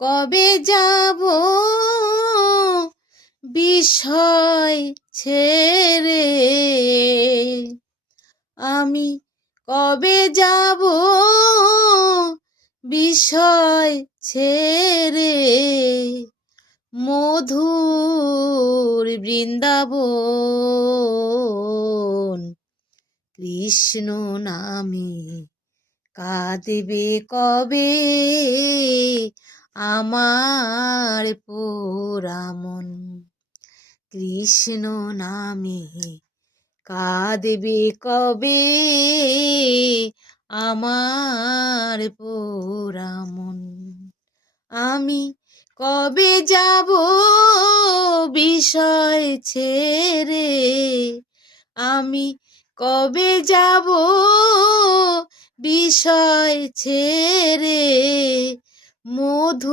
কবে যাব বিষয় ছেড়ে, আমি কবে যাব বিষয় ছেড়ে, মধুর বৃন্দাবন। কৃষ্ণ নামে কাঁদবে কবে আমার পোড়া মন। কৃষ্ণ নামে কাঁদবে কবে আমার পোড়া মন। আমি কবে যাব বিষয় ছেড়ে, আমি কবে যাব বিষয় ছেড়ে, মধু